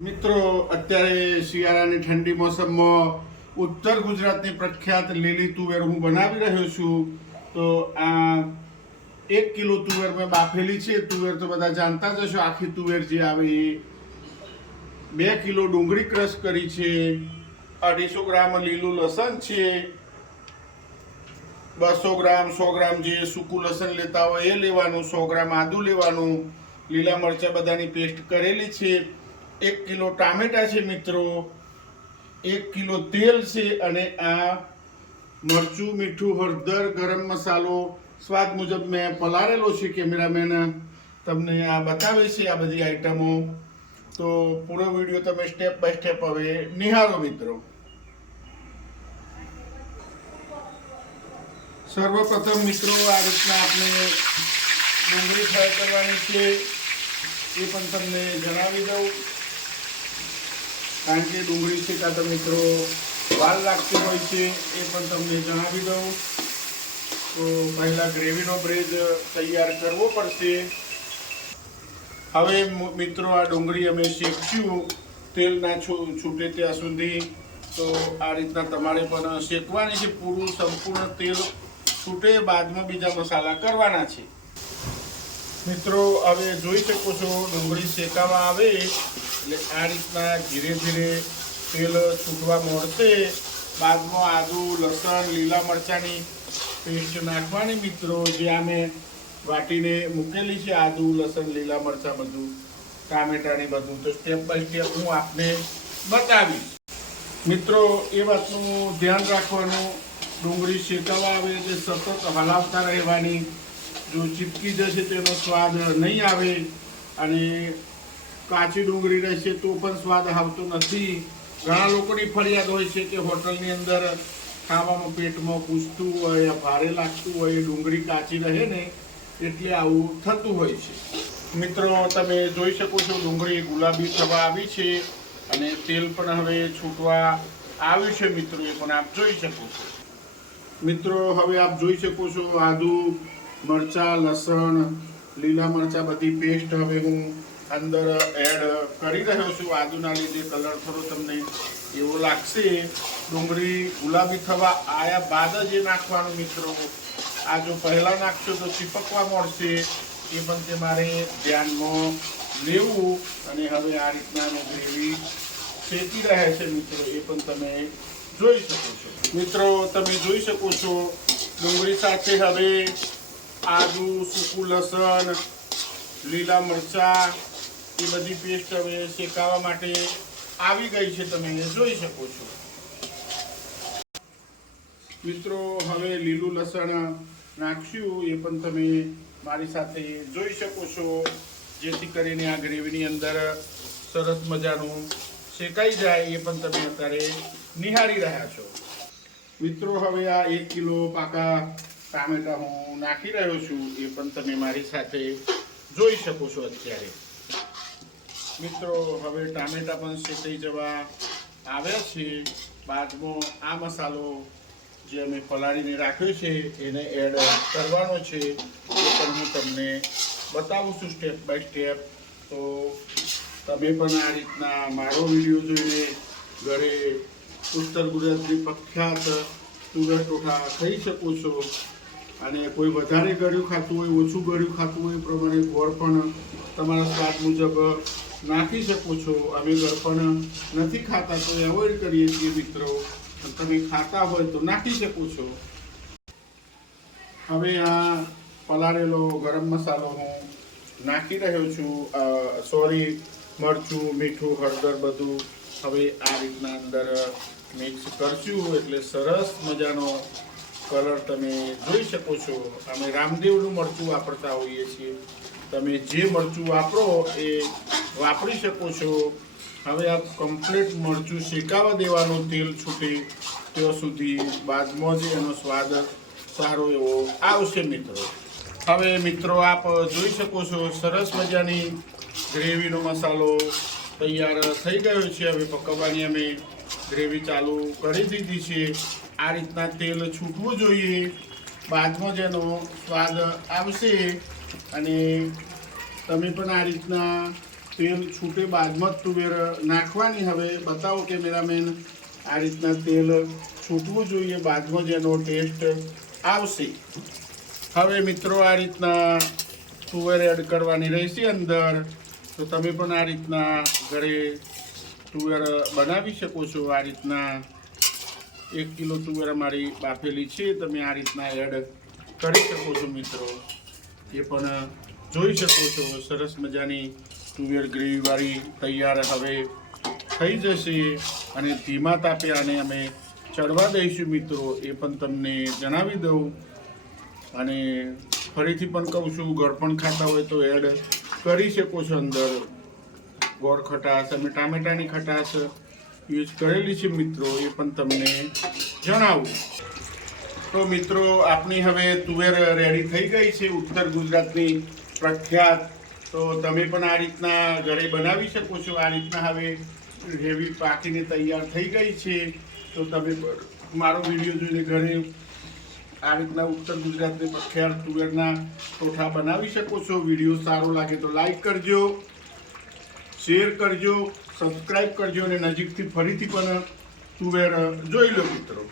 મિત્રો અત્યારે શિયાળાની ઠંડી મોસમમાં ઉત્તર ગુજરાતની પ્રખ્યાત લીલી તુવેર હું બનાવી રહ્યો છું. તો આ 1 કિલો તુવેર મેં બાફેલી છે. તુવેર તો બધા જાણતા જ હશો, આખી તુવેર જે આવે એ. 2 કિલો ડુંગળી ક્રશ કરી છે, 250 ગ્રામ લીલું લસણ છે, 200 ગ્રામ 100 ગ્રામ જે સૂકું લસણ લેતા હોય એ લેવાનું, 100 ગ્રામ આદું લેવાનું, લીલા મરચાં બધાની પેસ્ટ કરેલી છે, 1 કિલો ટામેટા છે મિત્રો, 1 કિલો તેલ છે, અને આ મરચું, મીઠું, હળદર, ગરમ મસાલો સ્વાદ મુજબ મેં પલાળેલો છે. કેમેરામેન તમને આ બતાવે છે આ બધી આઈટમો. તો પૂરો વિડીયો તમે સ્ટેપ બાય સ્ટેપ હવે નિહાળો મિત્રો. સર્વપ્રથમ મિત્રો આ રીતના આપણે ડુંગળી ફ્રાય કરવાની છે એ પણ તમને જણાવી દઉં, કારણ કે ડુંગળી શેકાતા તો મિત્રો વાર લાગતી હોય છે એ પણ તમને જણાવી દઉં. તો પહેલાં ગ્રેવીનો બ્રેડ તૈયાર કરવો પડશે. હવે મિત્રો આ ડુંગળી અમે શેકશું તેલ ના છૂટે ત્યાં સુધી. તો આ રીતના તમારે પણ શેકવાની છે, પૂરું સંપૂર્ણ તેલ છૂટે બાદમાં બીજા મસાલા કરવાના છે. મિત્રો હવે જોઈ શકો છો ડુંગળી શેકાવા આવે એટલે આ રીતના ધીરે ધીરે તેલ છૂટવા મળશે. બાદમાં આદુ, લસણ, લીલા મરચાંની પેસ્ટ નાખવાની મિત્રો, જે અમે વાટીને મૂકેલી છે. આદુ, લસણ, લીલા મરચાં બધું, ટામેટાની બધું. તો સ્ટેપ બાય સ્ટેપ હું આપને બતાવીશ. મિત્રો એ વાતનું ધ્યાન રાખવાનું, ડુંગળી શેકાવા આવે એટલે સતત હલાવતા રહેવાની. જો ચીપકી જશે તેનો સ્વાદ નહીં આવે, અને કાચી ડુંગળી રહેશે તો પણ સ્વાદ આવતો નથી. ઘણા લોકોની ફરિયાદ હોય છે કે હોટલની અંદર ખાવામાં પેટમાં પૂછતું હોય, ભારે લાગતું હોય, ડુંગળી કાચી રહે ને એટલે આવું થતું હોય છે. મિત્રો તમે જોઈ શકો છો ડુંગળી ગુલાબી થવા આવી છે, અને તેલ પણ હવે છૂટવા આવ્યું છે મિત્રો, એ પણ આપ જોઈ શકો છો. મિત્રો હવે આપ જોઈ શકો છો આદુ, મરચાં, લસણ, લીલા મરચાં બધી પેસ્ટ હવે હું અંદર એડ કરી રહ્યો છું. આદુના લીધે કલર થોડો તમને એવો લાગશે. ડુંગળી ગુલાબી થવા આવ્યા બાદ જ એ નાખવાનું મિત્રો. આ જો પહેલાં નાખશો તો ચીપકવા મળશે, એ પણ તમારે ધ્યાનમાં લેવું. અને હવે આ રીતના ગ્રેવી શેકી રહ્યા છે મિત્રો, એ પણ તમે જોઈ શકો છો. મિત્રો તમે જોઈ શકો છો ડુંગળી સાથે હવે આદુ, સૂકું લસણ, લીલા મરચાં એ બધી પેસ્ટ હવે શેકાવા માટે આવી ગઈ છે, તમે જોઈ શકો છો. મિત્રો હવે લીલું લસણ નાખશું, એ પણ તમે મારી સાથે જોઈ શકો છો, જેથી કરીને આ ગ્રેવીની અંદર સરસ મજાનું શેકાઈ જાય. એ પણ તમે અત્યારે નિહાળી રહ્યા છો. મિત્રો હવે આ 1 કિલો પાકા ટામેટા હું નાખી રહ્યો છું, એ પણ તમે મારી સાથે જોઈ શકો છો અત્યારે. મિત્રો હવે ટામેટા પણ શેકાઈ જવા આવ્યા છે. બાદમાં આ મસાલો જે અમે પલાળીને રાખ્યો છે એને એડ કરવાનો છે, એ પણ હું તમને બતાવું છું સ્ટેપ બાય સ્ટેપ. તો તમે પણ આ રીતના મારો વિડીયો જોઈને ઘરે ઉત્તર ગુજરાતની પ્રખ્યાત તુવેર ટોઠા ખાઈ શકો છો. અને કોઈ વધારે ગળ્યું ખાતું હોય, ઓછું ગળ્યું ખાતું હોય, એ પ્રમાણે ગોળ પણ તમારા સ્વાદ મુજબ નાખી શકો છો. અમે ગળ પણ નથી ખાતા તો એવોઇડ કરીએ છીએ મિત્રો. તમે ખાતા હોય તો નાખી શકો છો. હવે આ પલાળેલો ગરમ મસાલો હું નાખી રહ્યો છું. મરચું, મીઠું, હળદર બધું હવે આ રીતના અંદર મિક્સ કરશું એટલે સરસ મજાનો કલર તમે જોઈ શકો છો. અમે રામદેવનું મરચું વાપરતા હોઈએ છીએ, તમે જે મરચું વાપરો એ વાપરી શકો છો. હવે આ કમ્પ્લીટ મરચું શેકાવા દેવાનું તેલ છૂટે ત્યાં સુધી, બાદમાં જ એનો સ્વાદ સારો એવો આવશે મિત્રો. હવે મિત્રો આપ જોઈ શકો છો સરસ મજાની ગ્રેવીનો મસાલો તૈયાર થઈ ગયો છે. હવે પકવવાની અમે ગ્રેવી ચાલુ કરી દીધી છે. આ રીતના તેલ છૂટવું જોઈએ, બાદમાં જ એનો સ્વાદ આવશે. અને તમે પણ આ રીતના તેલ છૂટે બાદમાં જ તુવેર નાખવાની. હવે બતાવો કેમેરામેન, આ રીતના તેલ છૂટવું જોઈએ, બાદમાં જ એનો ટેસ્ટ આવશે. હવે મિત્રો આ રીતના તુવેર એડ કરવાની રહેશે અંદર. તો તમે પણ આ રીતના ઘરે તુવેર બનાવી શકો છો. આ રીતના 1 કિલો તુવેર મારી બાફેલી છે, તમે આ રીતના એડ કરી શકો છો મિત્રો. એ પણ જોઈ શકો છો, સરસ મજાની તુવેર ગ્રેવીવાળી તૈયાર હવે થઈ જશે. અને ધીમા તાપે આને અમે ચડવા દઈશું મિત્રો, એ પણ તમને જણાવી દઉં. અને ફરીથી પણ કહું છું, ગળપણ ખાતા હોય તો એડ કરી શકો છો અંદર. ગોળ ખટાશ અને ટામેટાની ખટાશ યુઝ કરેલી છે મિત્રો, એ પણ તમને જણાવું. તો મિત્રો આપણી હવે તુવેર રેડી થઈ ગઈ છે, ઉત્તર ગુજરાતની પ્રખ્યાત. તો તમે પણ આ રીતના ઘરે બનાવી શકો છો. આ રીતના હવે ગ્રેવી પાકીને તૈયાર થઈ ગઈ છે. તો તમે મારો વિડીયો જોઈને ઘરે આ રીતના ઉત્તર ગુજરાતની પ્રખ્યાત તુવેરના ટોઠા બનાવી શકો છો. વિડીયો સારો લાગે તો લાઈક કરજો, શેર કરજો, સબસ્ક્રાઈબ કરજો અને નજીકથી ફરીથી પણ તુવેર જોઈ લો મિત્રો.